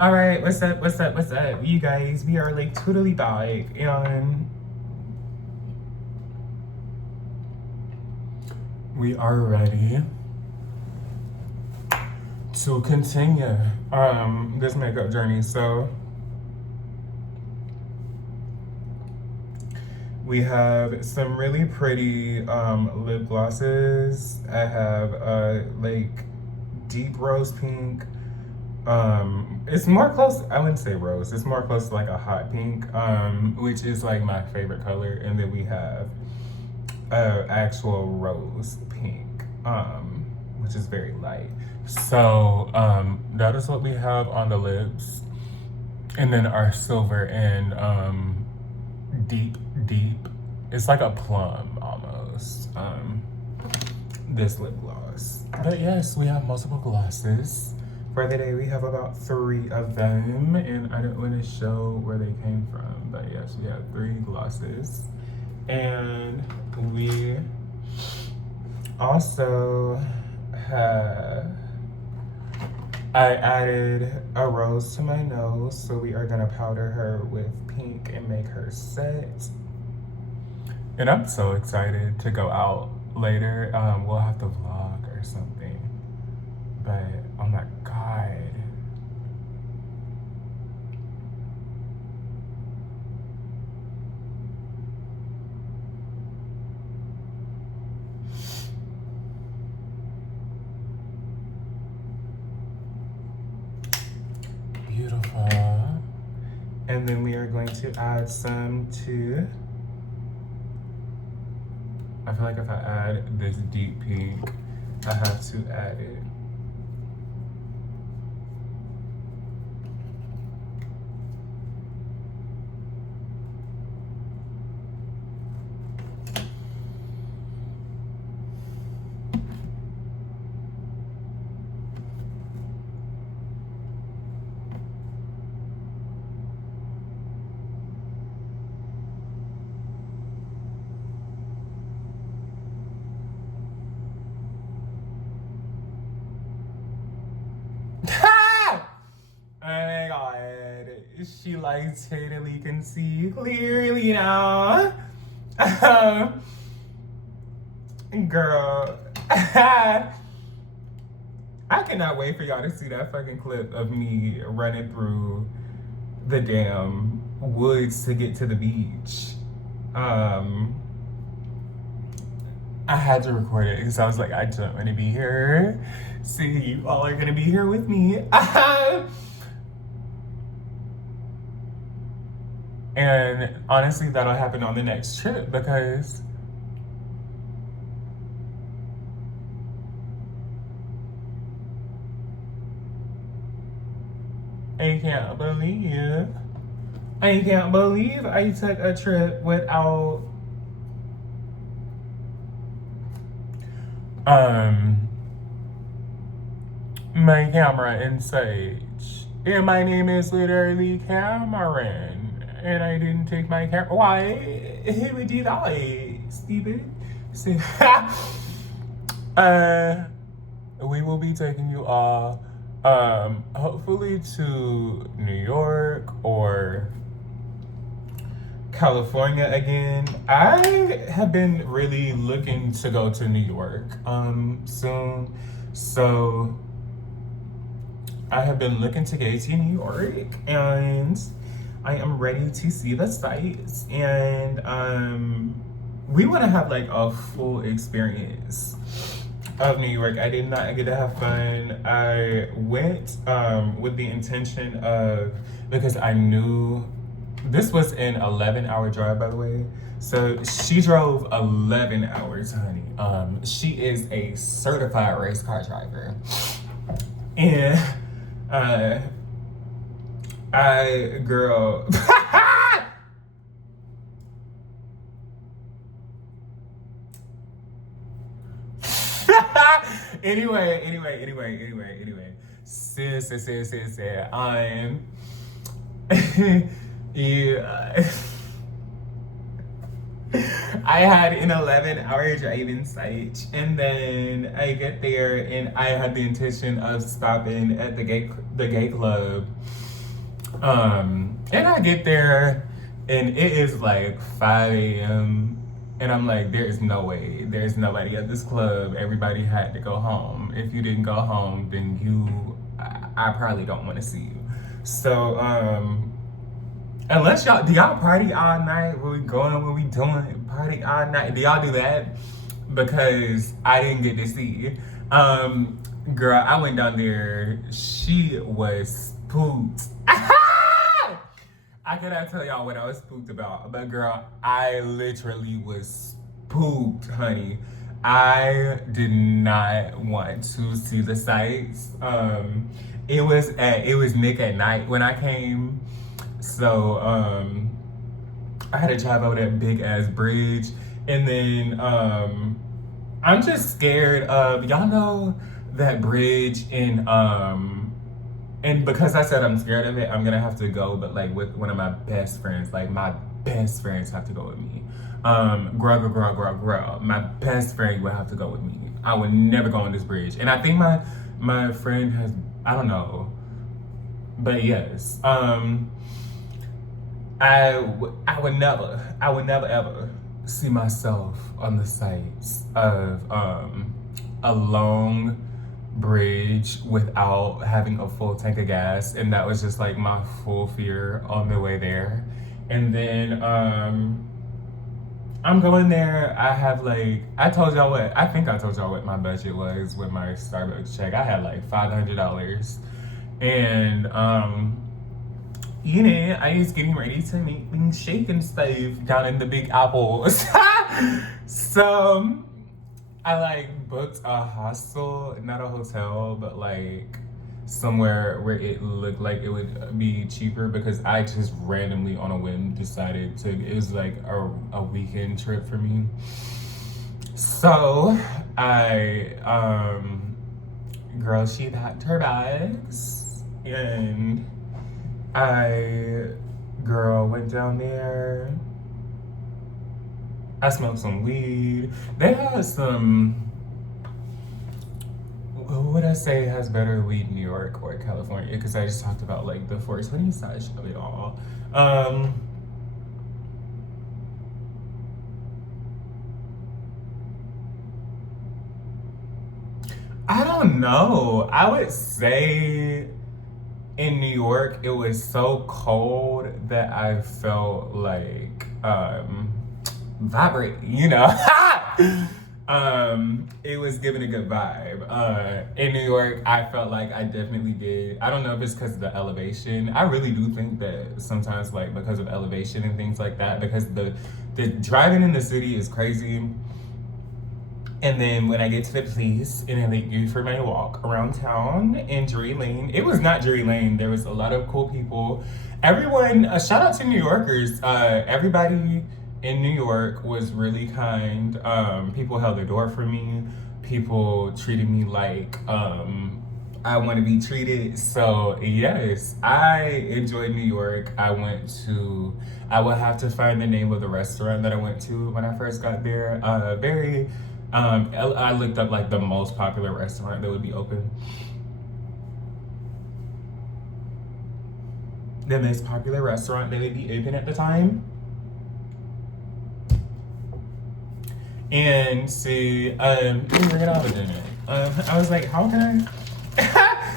All right, what's up? What's up? What's up, you guys? We are like totally back, and we are ready to continue this makeup journey. So we have some really pretty lip glosses. I have like deep rose pink. It's more close. I wouldn't say rose. It's more close to like a hot pink, which is like my favorite color. And then we have actual rose pink, which is very light. So that is what we have on the lips, and then our silver and deep, deep. It's like a plum almost. This lip gloss. But yes, we have multiple glosses. For the day, we have about 3 of them, and I don't want to show where they came from, but yes, we have 3 glosses. And we also have, I added a rose to my nose, so we are gonna powder her with pink and make her set. And I'm so excited to go out later. We'll have to vlog or something. But oh my god. Beautiful. And then we are going to add some to, I feel like if I add this deep pink, I have to add it. Oh my god, she like totally can see clearly now. Girl, I cannot wait for y'all to see that fucking clip of me running through the damn woods to get to the beach. I had to record it because I was like, I don't want to be here. See, you all are gonna be here with me. And honestly, that'll happen on the next trip because I can't believe, I can't believe I took a trip without um my camera and Sage. And my name is literally Cameron. And I didn't take my camera. Why? Who would do that, stupid? So, we will be taking you all, hopefully to New York or California again. I have been really looking to go to New York, soon. So I have been looking to go to New York, and I am ready to see the sights. And we want to have like a full experience of New York. I did not get to have fun. I went with the intention of, because I knew this was an 11-hour drive, by the way. So she drove 11 hours, honey. She is a certified race car driver. And girl. Anyway. Sis. Yeah. I had an 11-hour drive in sight, and then I get there, and I had the intention of stopping at the gay club And I get there and it is like 5 a.m. And I'm like, there is no way. There's nobody at this club. Everybody had to go home. If you didn't go home, then I probably don't want to see you. So, unless y'all, do y'all party all night? Where we going? What we doing? Party all night? Do y'all do that? Because I didn't get to see. Girl, I went down there. She was spooked. I cannot tell y'all what I was spooked about, but girl, I literally was spooked, honey. I did not want to see the sights. It was Nick at night when I came, so I had to drive over that big ass bridge, and then I'm just scared of y'all know that bridge in and because I said I'm scared of it, I'm gonna have to go, but like with one of my best friends. Like my best friends have to go with me. Grw. My best friend would have to go with me. I would never go on this bridge. And I think my friend has, I don't know. But yes. I would never ever see myself on the sides of a long bridge without having a full tank of gas, and that was just like my full fear on the way there. And then I'm going there. I have like I think I told y'all what my budget was with my Starbucks check. I had like $500, and you know, I was getting ready to make things shake and stuff down in the Big Apple. So I like booked a hostel, not a hotel, but like somewhere where it looked like it would be cheaper because I just randomly on a whim decided to, it was like a weekend trip for me. So girl, she packed her bags and girl, went down there. I smoked some weed. They had some, what would I say has better weed, New York or California? Because I just talked about like the 420 side of it all. I don't know. I would say in New York, it was so cold that I felt like vibrate, you know. It was giving a good vibe. In New York, I felt like I definitely did. I don't know if it's because of the elevation. I really do think that sometimes, like because of elevation and things like that, because the driving in the city is crazy. And then when I get to the place and I like go for my walk around town in Drury Lane, it was not Drury Lane. There was a lot of cool people. Everyone, shout out to New Yorkers. Everybody in New York was really kind. People held the door for me. People treated me like I want to be treated. So yes, I enjoyed New York. I will have to find the name of the restaurant that I went to when I first got there. I looked up like the most popular restaurant that would be open. The most popular restaurant that would be open at the time. And see, we were gonna have a dinner. I was like, how can I,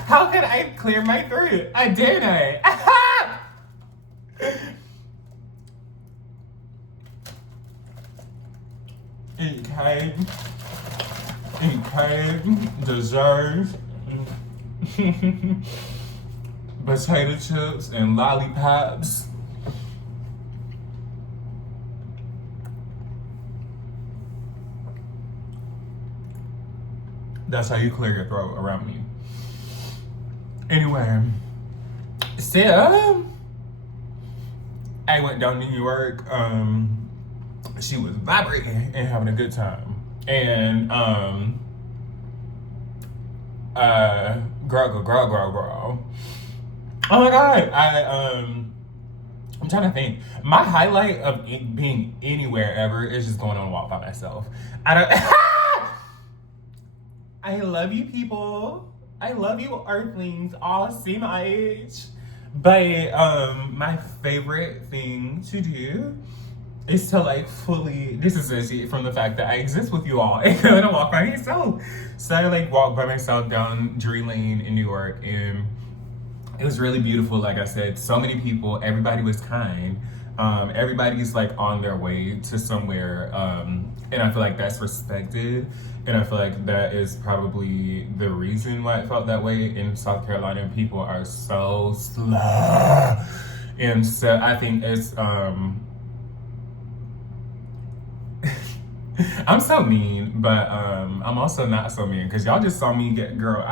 how can I clear my throat? I did I. It deserves potato chips and lollipops. That's how you clear your throat around me. Anyway, so I went down to New York. She was vibrating and having a good time. And girl. Oh my god, I'm trying to think. My highlight of being anywhere ever is just going on a walk by myself. I don't. I love you, people. I love you, Earthlings, all see my age. But my favorite thing to do is to like fully disassociate from the fact that I exist with you all and I'm gonna walk by myself. So I like walked by myself down Drury Lane in New York, and it was really beautiful. Like I said, so many people, everybody was kind. Everybody's like on their way to somewhere, and I feel like that's respected. And I feel like that is probably the reason why it felt that way. In South Carolina, people are so slow, and so I think it's I'm so mean, but I'm also not so mean because y'all just saw me get girl.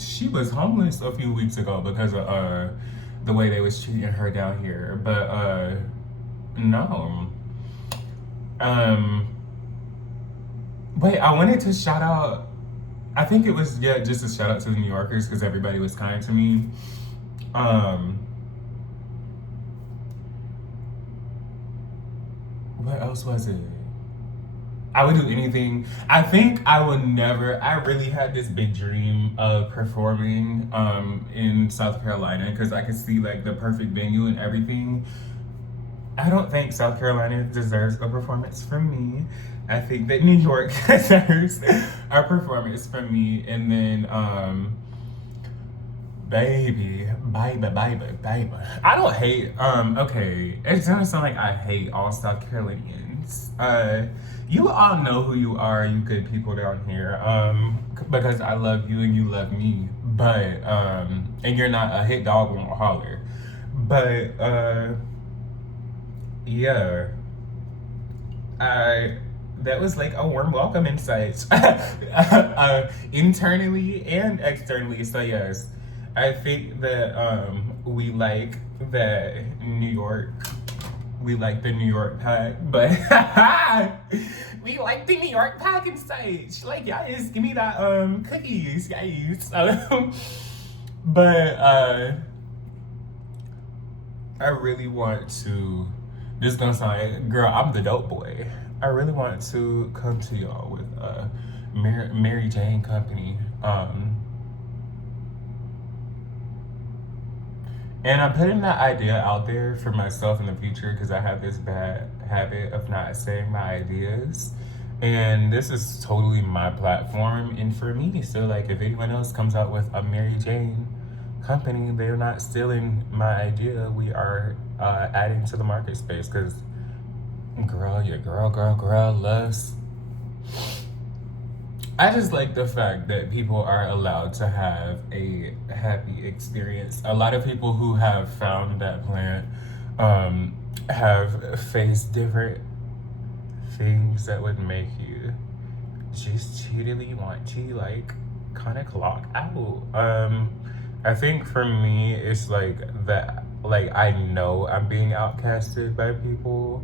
She was homeless a few weeks ago because of the way they was treating her down here. But no, um, wait, I wanted to shout out. I think it was yeah, just a shout out to the New Yorkers because everybody was kind to me. Um, what else was it? I would do anything. I think I would never. I really had this big dream of performing in South Carolina because I could see like the perfect venue and everything. I don't think South Carolina deserves a performance from me. I think that New York deserves a performance from me, and then baby. I don't hate. Okay, it doesn't sound like I hate all South Carolinians. You all know who you are, you good people down here. Because I love you and you love me. But and you're not a hit dog won't holler. But yeah, I that was like a warm welcome insight, internally and externally. So yes, I think that we like the New York, we like the New York pack, but we like the New York pack and such. Like guys, give me that cookies, guys. But I really want to. This is gonna sound like, girl, I'm the dope boy. I really want to come to y'all with Mary Jane Company. And I'm putting that idea out there for myself in the future because I have this bad habit of not saying my ideas. And this is totally my platform and for me. So like if anyone else comes out with a Mary Jane company, they're not stealing my idea. We are adding to the market space because girl, your girl loves. I just like the fact that people are allowed to have a happy experience. A lot of people who have found that plant have faced different things that would make you just totally want to like kind of clock out. I think for me, it's like that. Like I know I'm being outcasted by people,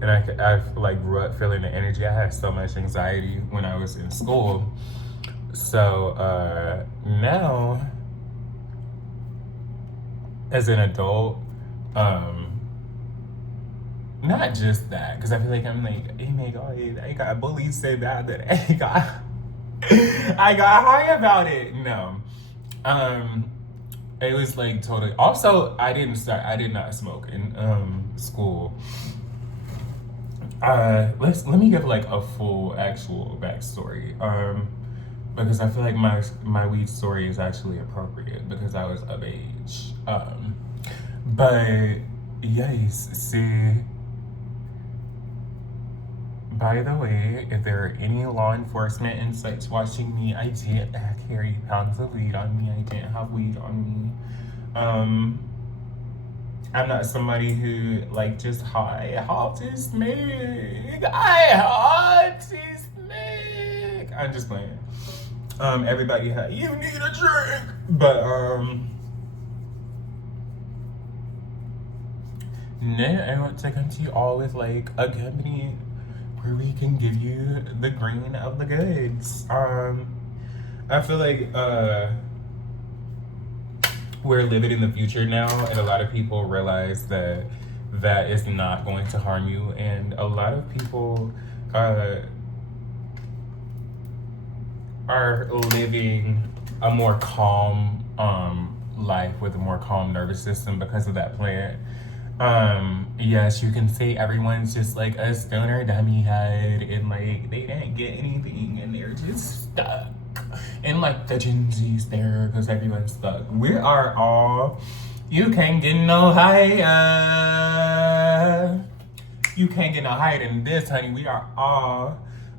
and I like grew up feeling the energy. I had so much anxiety when I was in school. So now, as an adult, not just that, because I feel like I'm like, oh my god, I got bullied so bad that I got high about it. No, it was like totally. Also, I did not smoke in school. Let me give like a full actual backstory. Because I feel like my weed story is actually appropriate because I was of age. But yes, see. By the way, if there are any law enforcement and such watching me, I did carry pounds of weed on me. I didn't have weed on me. I'm not somebody who like just high hop to smoke. I hop to smoke. I'm just playing. Everybody had you need a drink, but now I want to come to you all with like a company where we can give you the green of the goods. I feel like we're living in the future now, and a lot of people realize that that is not going to harm you, and a lot of people are living a more calm life with a more calm nervous system because of that plant. Yes, you can say everyone's just like a stoner dummy head and like they didn't get anything and they're just stuck. And like the Gen Z's there because everyone's stuck. We are all, you can't get no higher. You can't get no higher than this, honey. We are all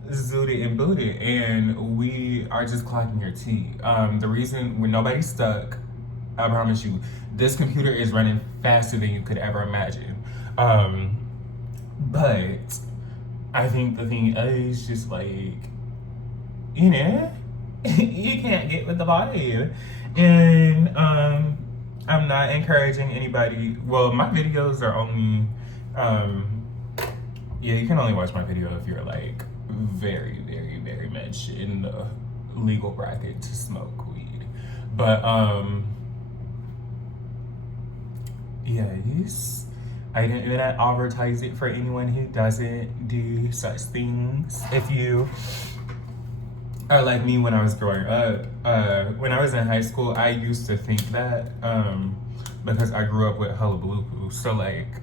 zooted and booted and we are just clocking your tea. The reason when nobody's stuck, I promise you, this computer is running faster than you could ever imagine. But I think the thing is just like, you know, you can't get with the vibe. And I'm not encouraging anybody. Well, my videos are only, yeah, you can only watch my video if you're like very, very, very much in the legal bracket to smoke weed. But yes, I didn't even advertise it for anyone who doesn't do such things. If you are like me when I was growing up, when I was in high school, I used to think that because I grew up with Hullabaloo. So like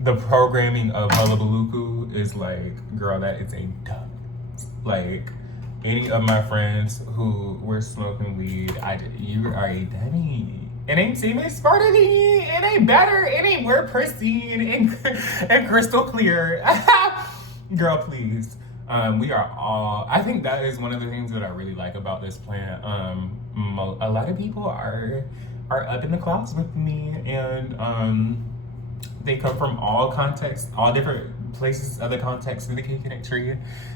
the programming of Hullabaloo is like, girl, that is a dumb. Like any of my friends who were smoking weed, you are a dummy. It ain't seeming smarter than you. It ain't better. It ain't more pristine and crystal clear. Girl, please. We are all, I think that is one of the things that I really like about this plant. A lot of people are up in the clouds with me and they come from all contexts, all different places, other contexts in the coconut tree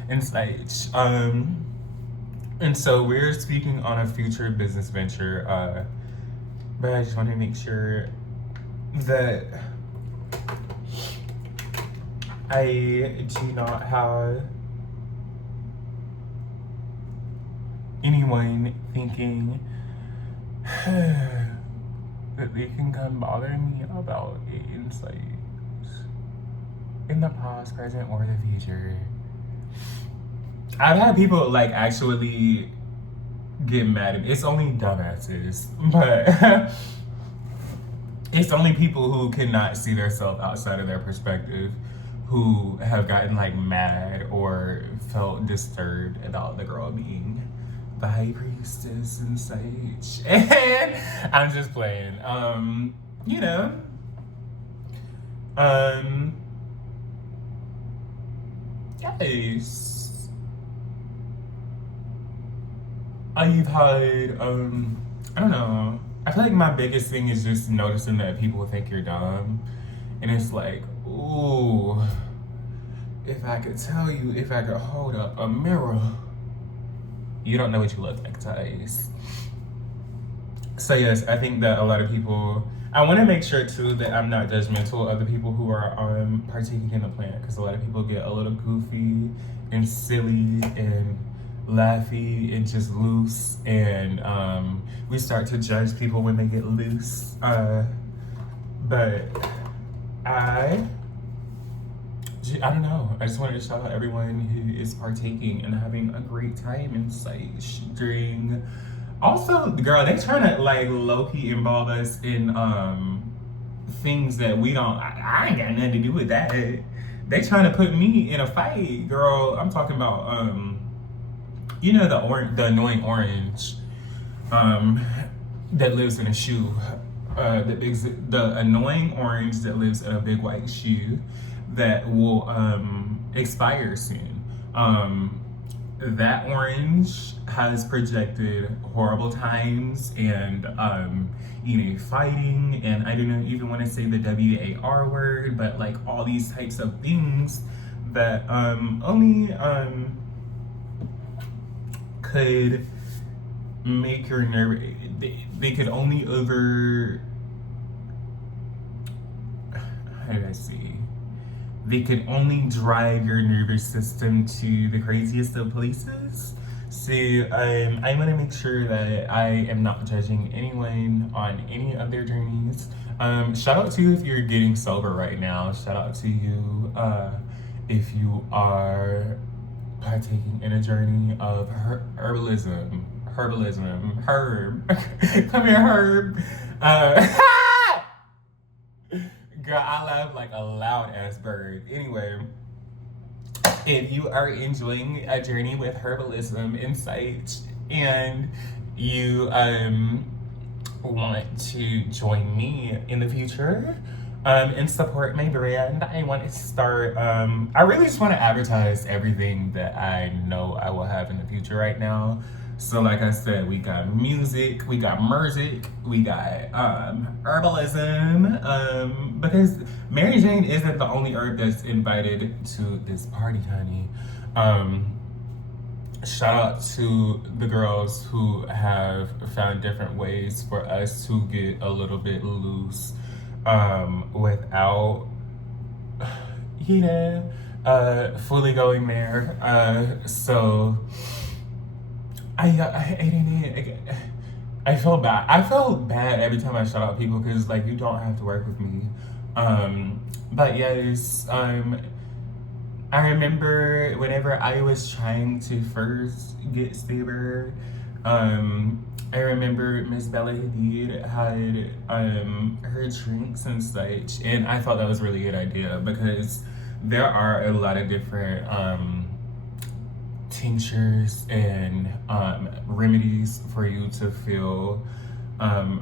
and such. And so we're speaking on a future business venture, but I just want to make sure that I do not have anyone thinking that they can come bother me about insights in the past, present, or the future. I've had people like actually get mad at me. It's only dumbasses, but it's only people who cannot see themselves outside of their perspective who have gotten like mad or felt disturbed about the girl being the high priestess and such. And I'm just playing. You know. Yes. I've had, I don't know. I feel like my biggest thing is just noticing that people think you're dumb. And it's like, ooh, if I could tell you, if I could hold up a mirror, you don't know what you look like, guys. So yes, I think that a lot of people, I want to make sure too that I'm not judgmental of the people who are partaking in the plant, because a lot of people get a little goofy and silly and laughy and just loose, and we start to judge people when they get loose. But I don't know. I just wanted to shout out everyone who is partaking and having a great time and such during. Also, girl, they trying to like low-key involve us in things that we don't. I ain't got nothing to do with that. They trying to put me in a fight, girl. I'm talking about you know the annoying orange that lives in a shoe. The annoying orange that lives in a big white shoe that will expire soon. That orange has projected horrible times and you know, fighting, and I don't even want to say the WAR word, but like all these types of things that only could make your nerve, they could only how do I say? They could only drive your nervous system to the craziest of places. So I want to make sure that I am not judging anyone on any of their journeys. Shout out to you if you're getting sober right now. Shout out to you if you are partaking in a journey of herbalism. Come here, Herb. Uh, girl, I laugh like a loud ass bird. Anyway, if you are enjoying a journey with herbalism insight and you want to join me in the future and support my brand, I want to start. I really just want to advertise everything that I know I will have in the future right now. So, like I said, we got music, we got music, we got herbalism. Because Mary Jane isn't the only herb that's invited to this party, honey. Shout out to the girls who have found different ways for us to get a little bit loose without, you know, fully going there. So I didn't. I feel bad. I feel bad every time I shout out people because like you don't have to work with me. But yes, I remember whenever I was trying to first get Saber, I remember Miss Bella Hadid had her drinks and such, and I thought that was a really good idea because there are a lot of different tinctures and remedies for you to feel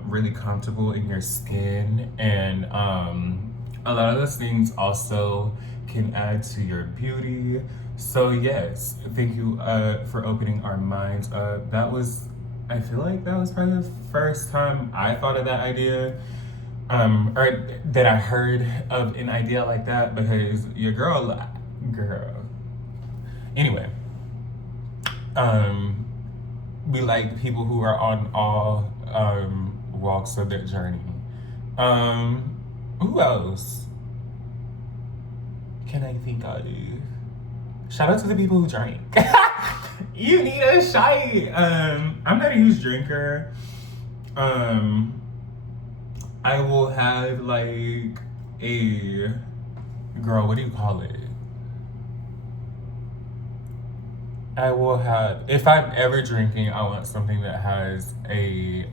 really comfortable in your skin, and a lot of those things also can add to your beauty. So yes, thank you for opening our minds up. That was, I feel like that was probably the first time I thought of that idea, or that I heard of an idea like that, because your girl. Anyway, we like people who are on all walks of their journey. Who else can I think of? Shout out to the people who drink. You need a shot. I'm not a huge drinker. I will have like a girl, what do you call it? I will have, if I'm ever drinking, I want something that has a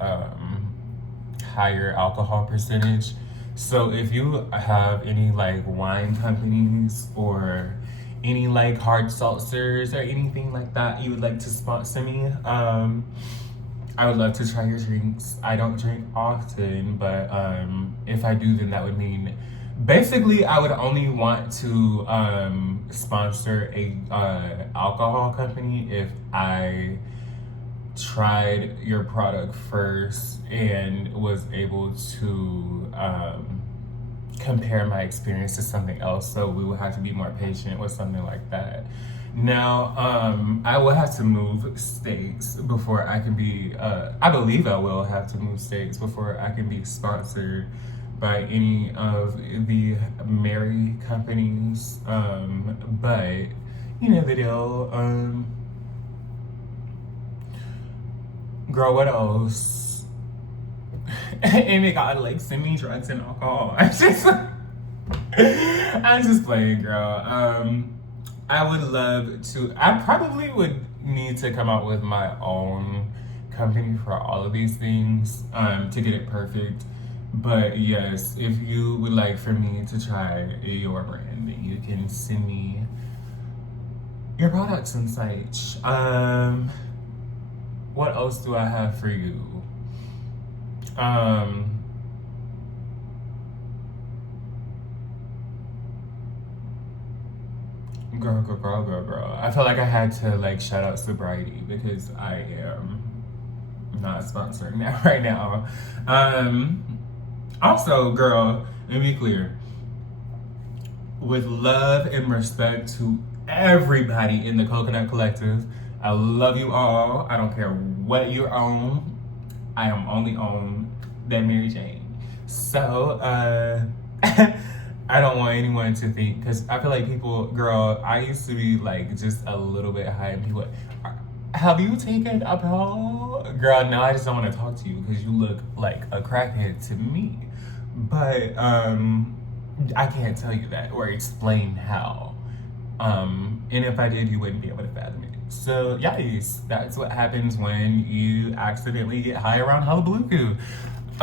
higher alcohol percentage. So if you have any like wine companies or any like hard seltzers or anything like that you would like to sponsor me, I would love to try your drinks. I don't drink often, but if I do, then that would mean basically I would only want to sponsor a alcohol company if I tried your product first and was able to compare my experience to something else. So we will have to be more patient with something like that. Now, I will have to move states before I can be, I believe I will have to move states before I can be sponsored by any of the Mary companies. But you know the deal. Girl, what else? And they gotta like send me drugs and alcohol. I'm just playing, girl. I would love to. I probably would need to come out with my own company for all of these things to get it perfect. But yes, if you would like for me to try your brand, you can send me your products and such. What else do I have for you? Girl. I felt like I had to like shout out sobriety because I am not sponsoring that right now. Also, girl, let me be clear. With love and respect to everybody in the Coconut Collective, I love you all. I don't care what you're on. I am only on that Mary Jane. So, I don't want anyone to think, because I feel like people, girl, I used to be like just a little bit high and people, have you taken a pill? Girl, no, I just don't want to talk to you because you look like a crackhead to me. But I can't tell you that or explain how. And if I did, you wouldn't be able to fathom it. So, yes, that's what happens when you accidentally get high around Hullabaloo.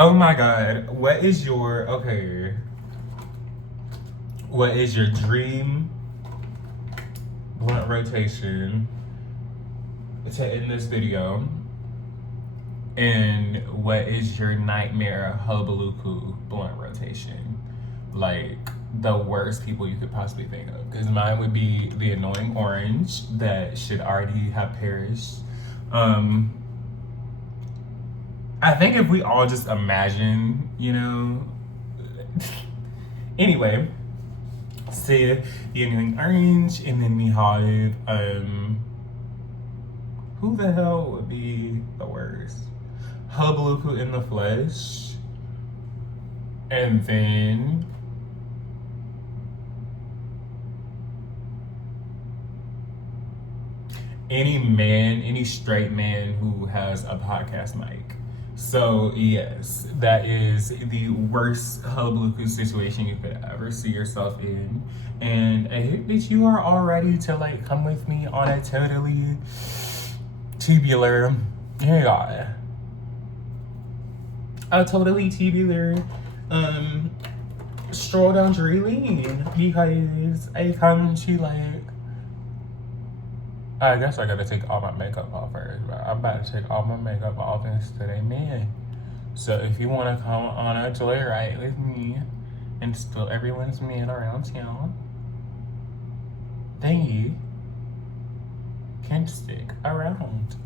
Oh my God. What is your dream blunt rotation to end this video? And what is your nightmare hubaluku blunt rotation? Like the worst people you could possibly think of. Because mine would be the annoying orange that should already have perished. I think if we all just imagine, anyway, say the annoying orange, and then we have who the hell would be the worst? Hubaluku in the flesh, and then any straight man who has a podcast mic. So yes, that is the worst hullabaloo situation you could ever see yourself in. And I hope that you are all ready to like come with me on a totally tubular, a totally tubular stroll down Drury Lane, because I come to like, I guess I gotta take all my makeup off first, but I'm about to take all my makeup off instead of man. So if you wanna come on a joyride with me and steal everyone's man around town, then you can stick around.